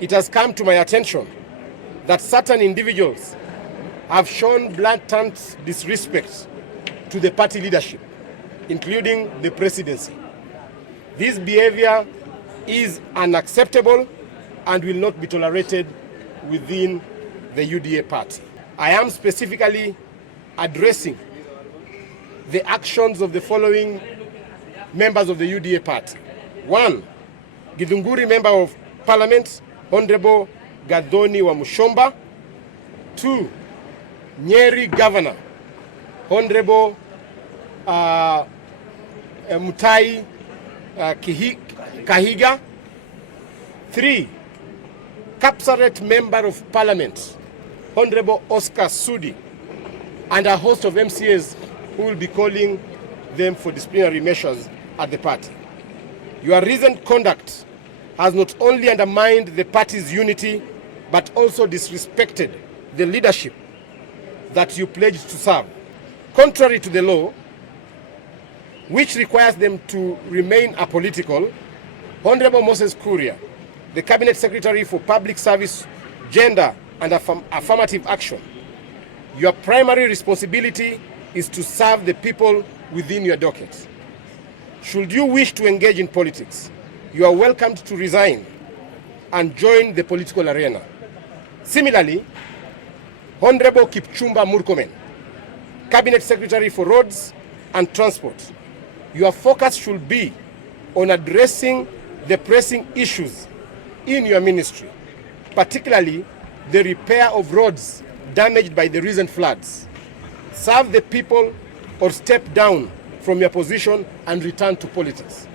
It has come to my attention that certain individuals have shown blatant disrespect to the party leadership, including the presidency. This behavior is unacceptable and will not be tolerated within the UDA party. I am specifically addressing the actions of the following members of the UDA party. 1. Githunguri Member of Parliament, Honorable Gathoni wa Muchomba. 2. Nyeri Governor, Honorable Mutai Kahiga. 3. Kapsaret Member of Parliament, Honorable Oscar Sudi, and a host of MCAs who will be calling them for disciplinary measures at the party. Your recent conduct has not only undermined the party's unity, but also disrespected the leadership that you pledged to serve. Contrary to the law, which requires them to remain apolitical, Honorable Moses Kuria, the Cabinet Secretary for Public Service, Gender and Affirmative Action, your primary responsibility is to serve the people within your docket. Should you wish to engage in politics, you are welcome to resign and join the political arena. Similarly, Honorable Kipchumba Murkomen, Cabinet Secretary for Roads and Transport, your focus should be on addressing the pressing issues in your ministry, particularly the repair of roads damaged by the recent floods. Serve the people or step down from your position and return to politics.